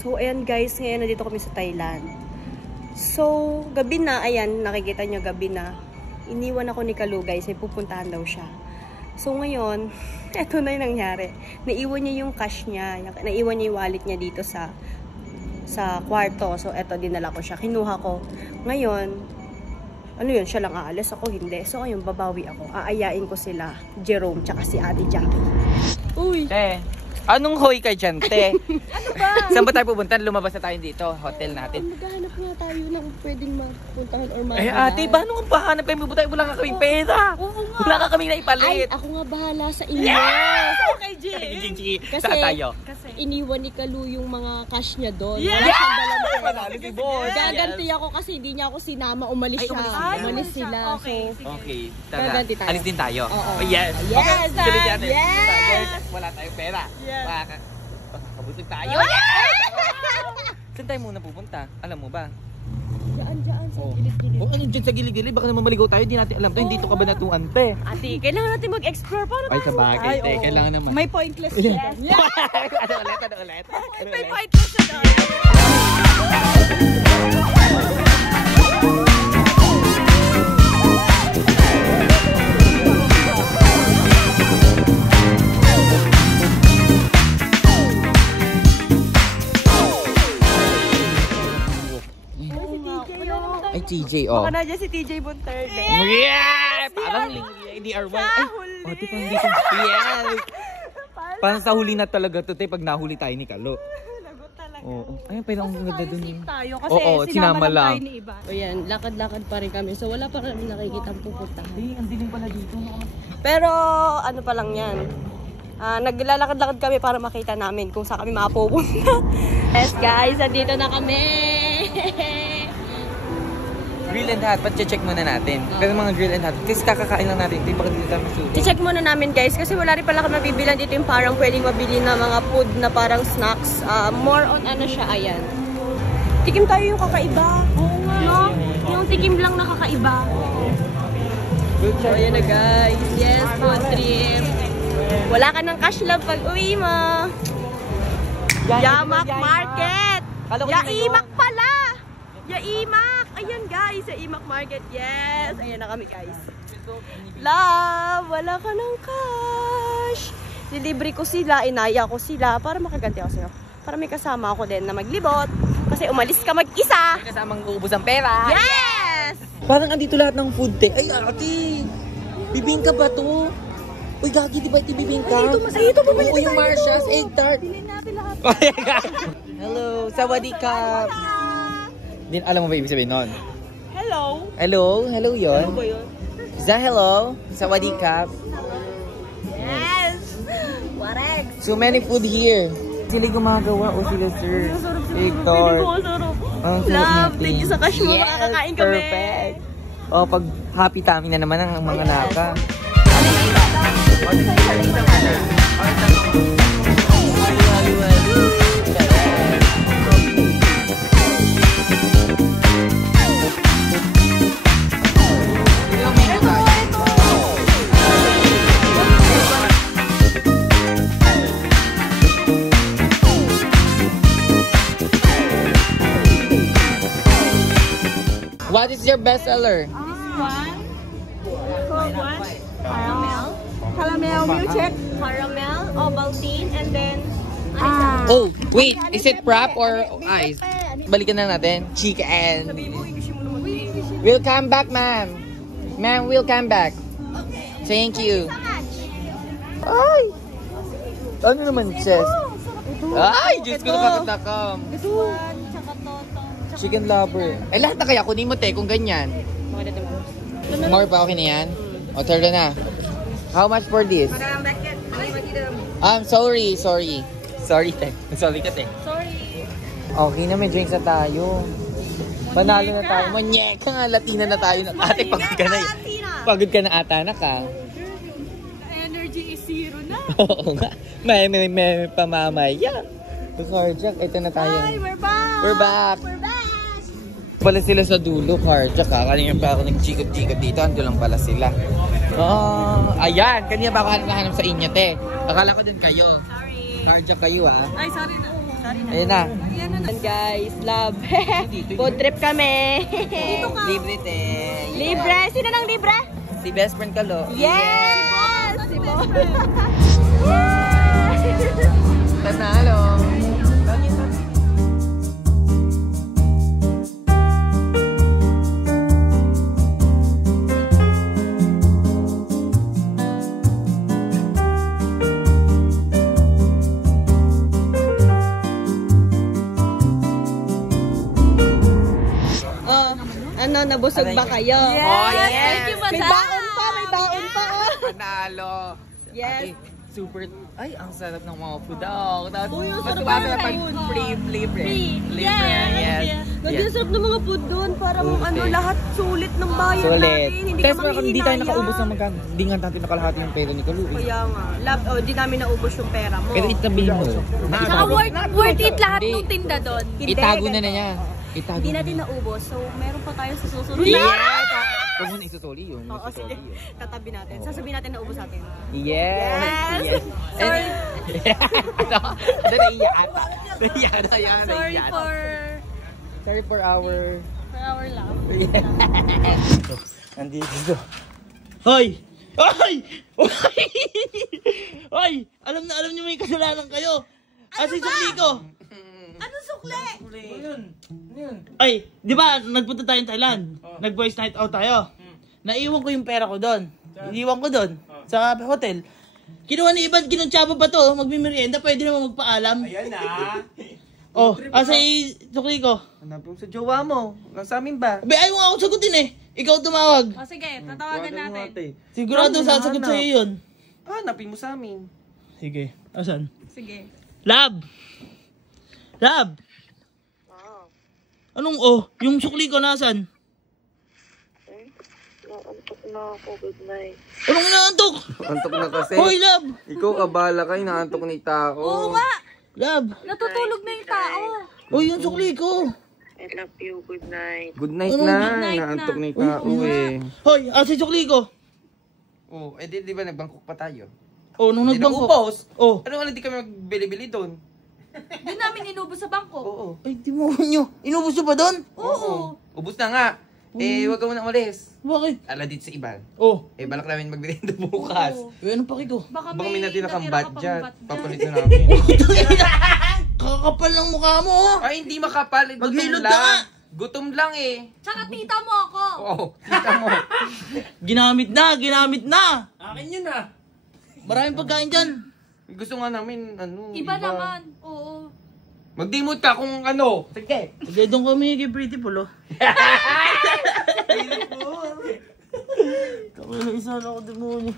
So, ayan guys, ngayon nandito kami sa Thailand. So, gabi na, ayan, nakikita nyo gabi na. Iniwan ako ni Kalu guys, may pupuntahan daw siya. So, ngayon, eto na yung nangyari. Naiwan niya yung cash niya, naiwan niya yung wallet niya dito sa kwarto. So, eto, dinala ko siya. Kinuha ko. Ngayon, ano yun, siya lang aalis, ako hindi. So, ngayon, babawi ako. Aayain ko sila, Jerome, tsaka si Ate Jackie. Uy! Anong hoy ka dyan, te? Ano ba? Saan ba tayo pupunta? Lumabas na tayo dito, hotel natin. Maghahanap nga tayo ng pwedeng mapuntahan or Eh ate, paano kung pahanap kayo mabuti? Wala ka kaming pera. Oo nga. Wala ka kaming naipalit. Ay, ako nga bahala sa inyo. Yes! Okay, Jing. Kasi, saan tayo? Kasi iniwan ni Kalu yung mga cash niya doon. Yes! Wala siyang dalang pera. Panalo si boss. Gaganti ako kasi hindi niya ako sinama. Umalis siya. Umalis sila. Okay, So, Okay, tara. Gaganti tayo. Alis din tayo. Oo. Oh, yes. Yes! Okay, tuloy natin. Yes! Wala tayong pera. Yes. Makakabusog tayo. Saan tayo muna pupunta? Alam mo ba? Diyan sa Oh. gilid-gilid. Oh, ano dyan sa gilid-gilid? Baka naman maligaw tayo. Hindi natin alam to. Hindi to kabanatuan, te. Ate, kailangan natin mag-explore. Paano Ay, sa bagay, te. oo. Kailangan naman. May pointless yes. Ano ulit? May pointless na doon. Ay, TJ, oh. Baka na dyan si TJ Bunterde. Yeah! Parang DRY. Ay, oh, di parang dito. Yes! Parang sa huli na talaga to, te, pag nahuli tayo ni Kalo. Lagot talaga. Oo. Ayun, pwede akong ganda dun. tayo kasi Oo, sinama lang. tayo ni iba. O yan, lakad-lakad pa rin kami. So wala pa kami nakikita ang pupuntahan. Ay, ang dilim pala dito. Pero ano pa lang yan. Naglalakad-lakad kami para makita namin kung saan kami makapupunta. Yes guys, andito na kami. Grill and hot, pa-check muna natin. Pero mga grill and hot, kasi kakakain lang natin. Ito yung baka dito tayo masulit. I-check muna namin guys kasi wala rin pala kami mabibilan dito yung parang pwedeng mabili na mga food na parang snacks. More on ano siya, ayan. Tikim tayo yung kakaiba. Oo nga. No? Yung tikim lang na kakaiba. So ayan na guys. Yes, food trip. Wala ka ng cash lang pag uwi mo. Yamak Market. Yaimak pala. Yaimak. Ayan guys, Yaimak Market. Yes. Ayan na kami guys. Love, wala ka ng cash. Dilibre ko sila, inaya ko sila para makaganti ako sa'yo. Para may kasama ako din na maglibot. Kasi umalis ka mag-isa. May kasamang uubos ang pera. Yes! Parang andito lahat ng food, te. Ay, ate! Bibingka ba to? Uy, gagi, di ba ito bibingka? Ay, ito bumili yung Marsha's egg tart. Bilhin natin lahat. Hello, sawadee-ka. Din, alam mo ba ibig sabihin nun? Hello. Hello? Hello yun? Ano ba yun? Is that hello? Sawadee-ka. Yes! Wareg! So many food here. Sila gumagawa o sila sir? Egg tart. Ang sarap Love, natin. thank you sa cash mo. Makakakain kami. Perfect. O, pag happy tummy na naman ang mga naka. What is your best seller? Caramel milkshake. Caramel, Ovaltine, and then Oh, wait. Is it wrap or ice? Balikan na natin. Chicken. We'll come back, ma'am. Ma'am, we'll come back. Thank you. Ay! Ano naman, Chess? Ay, Diyos ko, nakakatakam. Chicken lover. Ay, lahat na kaya. Kunin mo, te, kung ganyan. More pa, okay na yan? O, turn na. How much for this? Sorry. Sorry, te. Sorry ka, te. sorry. Okay na, may drinks na tayo. Panalo na tayo. Manyeka nga, Latina na tayo. Ate, pagod ka na. Pagod ka na ata na ka. Energy is zero na. Oo nga. May pamamaya. Carjack, ito na tayo. Hi, we're back. We're back. Pala sila sa dulo, Carjack. Kanina pa ako nag-chikot-chikot dito. Ando lang pala sila. Ayan. Kanina pa ako hanap sa inyo, te. Akala ko din kayo. Sorry. Carjack kayo, ah. Ay, sorry na. Ayun na. Ayan guys, love. Food trip kami. Libre te. Libre. Sino nang libre? Si best friend ka lo. Yes! Si Boss. Tanalo. Ano, nabusog ba kayo? Yes! Oh, yes! Thank you, May madam! baon pa, may baon pa. Oh. Panalo. Yes. Ate, super, ay, ang sarap ng mga food. Oh, Uy, ang sarap mas ng pag food. libre. Free. Libre, yes. Nag-sarap ng mga food doon. Parang Okay. ano, lahat sulit ng bayan natin. Hindi ka Pero hindi tayo manghihinayang. nakaubos ng magkano. Hindi nga natin nakalahati yung pera ni Kalu. Kaya nga. Love, di namin naubos yung pera mo. Pero itabihin mo. Saka worth it lahat ng tinda doon. Hindi, Itago na ganito. niya. Itago Hindi na. natin naubos. So, meron pa tayo sa susunod. Yes! Huwag mo na isusuli yun. Oo, sige. Tatabi natin. Sasabihin natin naubos natin. Yes! Yes! Yes! Sorry. Ano, naiiyak. Naiiyak na yan. Sorry naiiyak. for For our... our love. Nandito. Hoy! Hoy! Hoy! Hoy! Alam niyo may kasalanan kayo. Kasi sukli ko. Ano sukli? Ay, di ba nagpunta tayong Thailand? Nag-boys night out tayo. Naiwan ko yung pera ko doon. Iniwan ko doon sa hotel. Kinuha ni Ivan, kinuntsaba pa to. Magmimerienda, pwede naman magpaalam. Ayan na. Oh, asa sukli ko. Hanapin mo sa jowa mo. Sa amin ba? Abi, ayaw nga ako sagutin eh. Ikaw tumawag. O sige, tatawagan natin. Sigurado Saan mo sasagot nahanap? sa'yo yun. Hanapin mo sa amin. Sige, asan? Sige. Lab! Lab! Anong yung sukli ko nasan? Naantok na ako, good night. Anong inaantok? Antok na kasi. Hoy, Lab! Ikaw kabala ka, inaantok ni tao. Oo nga! Lab! Natutulog na yung tao. Yung sukli ko! I love you, good night. Good night Ano? na. Good night Inaantok na. ni tao eh. Hoy, asa sukli ko? Oh, di ba nagbangkok pa tayo? Nung Di nagbangko. naubos. Oh. Ano hindi kami magbili-bili doon? Doon namin inubos sa bangko. Oo. Ay, di mo nyo. Inubos nyo pa doon? Oo. Ubus na nga. Huwag ka muna umalis. Bakit? Ala dito sa iban. Oh. Balak namin magbili bukas. Anong paki ko? Baka Baka may natin nakang natira ka pang budget. bat dyan. Papalit na namin. Kakapal ng mukha mo, oh. Ay, hindi makapal. Gutom Maghilod ka nga. lang. Gutom lang eh. Tsaka tita mo ako. Oo, kita mo. Ginamit na. Akin yun ah. Maraming pagkain dyan. Gusto nga namin, Iba naman. Oo. Mag-demote ka kung ano. Sige. Sige, doon kami kay Pretty Pool, oh. Kami na isa na ako demonyo.